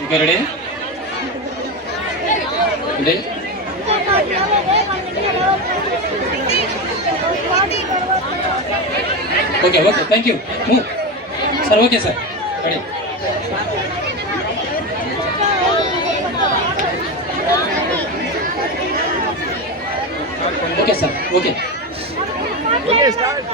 Okay, ready? Ready? Okay, okay, thank you. Move. Sir, okay, sir. Ready? Okay, sir. Okay. Okay, start.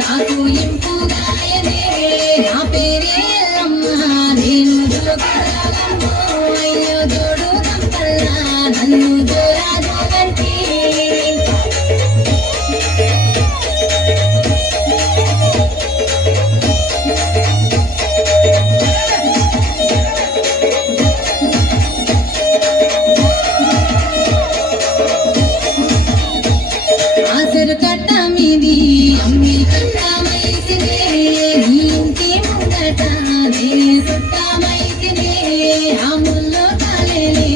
నాకు ఇంపుగాయనే నా పేరే ఎల్లమ్మ నేను జోగురాలమ్మో అయ్యో జోడు కంపల్లా నన్ను జోరా జోగంటి ఆసరు కట్ట మీది అమ్మి కట్ట మైసినే నీ ఇంటి ముంగట నే సుట్టమైతినే ఆ ముల్లో కాలేనే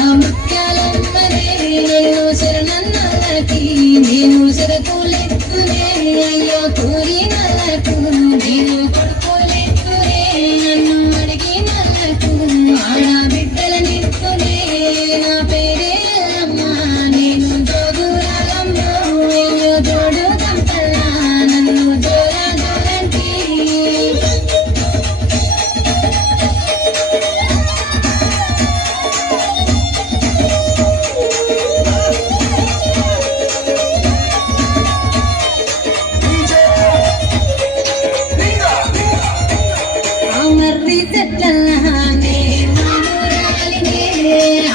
ఆ ముత్యాలమ్మనే నన్ను శరణన్నలకి నేను శరతులెత్తునే అయ్యో కోరినలకు నేను కొడుకోలెత్తునే నన్ను అడిగినలకు ఆడబిడ్డల నిత్తునే నా పేరే ఎల్లమ్మ నేను జోగురాలమ్మో అయ్యో జోడు కంపల్లా నన్ను జోరా జోరంటి అమర్రి చెట్లనే మామూరాలినే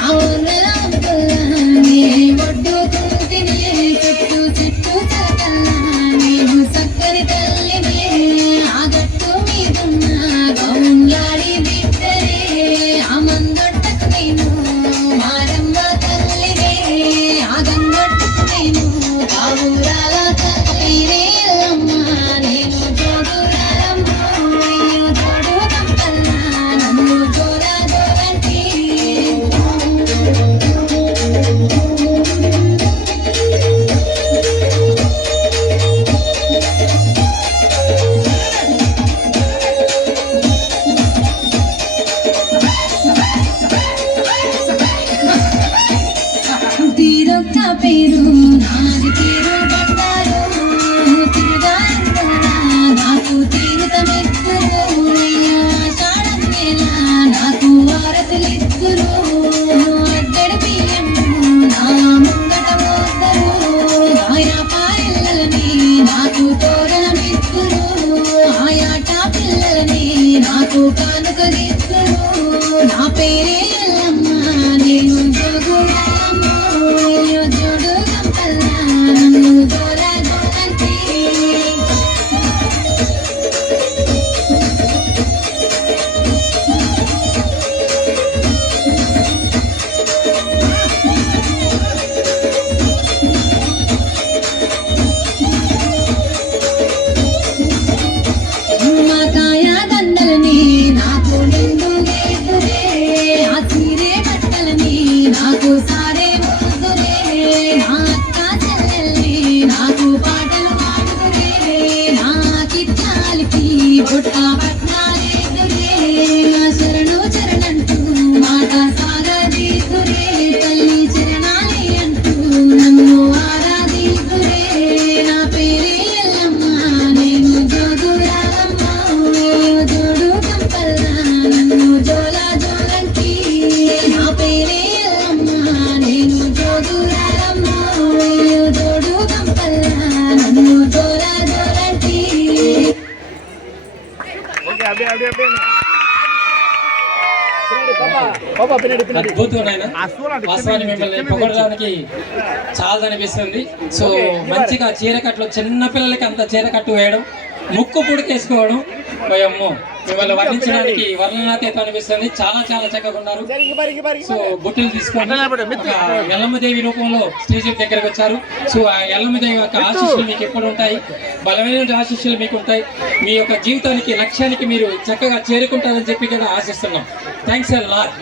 అవునలాంపులనే ఒడ్డుకుంటినే చుట్టూ చుట్టూ చక్కలనే సక్కని తల్లినే ఆ గట్టు మీదున్న గౌంలాడి బిడ్డనే ఆ మందొట్టకు నేను మారమ్మ తల్లినే ఆ గంగొట్టకు నేను బావురాల తల్లినే ఎల్లమ్మ నేను జోగురాలమ్మో అయ్యో జోడు కంపల్లా నన్ను జోరా జోరంటి తీరొక్క పేరు నాది తీరు బంగారు తిరుగాంతరా నాకు తీరుతమెక్కురు అయ్యో ఆషాఢం వేళ నాకు వారతులిక్కురు అద్దడి బియ్యం నా ముంగట మోస్తరు ఆయా పాయల్లలని నాకు తోరణమిక్కురు ఆయాట పిల్లలని నాకు కానుకలిక్కురు నా పేరే ఎల్లమ్మ నేను జోగురాలమ్మో అయ్యో జోడు కంపల్లా నన్ను జోరా జోరంటి నిమ్మకాయ దండలని నాకు నిండు గేతురే ఆ చీరే బట్టలని నాకు సారే ముద్దురే నా అక్క చెల్లెల్ని నాకు పాటలు పాడుతురే నాకిచ్చాలికి బుట్ట పట్నాలేదురే నా శరణు చరణంటూ మాట సాగదీతురే తల్లి చరణాలి అంటూ నన్ను ఆరాధితురే నా పేరే ఎల్లమ్మ నేను జోగురాలమ్మో అయ్యో జోడు కంపల్లా నన్ను జోలా జోరంటి నా పేరే ఎల్లమ్మ నేను జోగురాలమ్మో అయ్యో జోడు కంపల్లా నన్ను జోలా జోరంటి Okay, abbe. పాపా పిన్నడి పిన్నడి అద్భుతం నాయన. వాస్తవాన్ని మిమ్మల్ని పొగడడానికి చాలా అనిపిస్తుంది. సో మంచిగా చీరకట్లు చిన్న పిల్లలకి అంత చీరకట్టు వేయడం, ముక్కు పుడికేసుకోవడం, పోయమ్మో మిమ్మల్ని వర్ణించడానికి వర్ణనాతీతం అనిపిస్తుంది. చాలా చాలా చక్కగా ఉన్నారు. సో బుట్టలు తీసుకొని ఒక ఎల్లమ్మదేవి రూపంలో స్టేజ్ దగ్గరకు వచ్చారు. సో ఆ ఎల్లమ్మదేవి యొక్క ఆశీస్సులు మీకు ఎప్పుడు ఉంటాయి, బలమైన ఆశీస్సులు మీకు ఉంటాయి. మీ యొక్క జీవితానికి లక్ష్యానికి మీరు చక్కగా చేరుకుంటారని చెప్పి కదా ఆశిస్తున్నాం. Thanks a lot.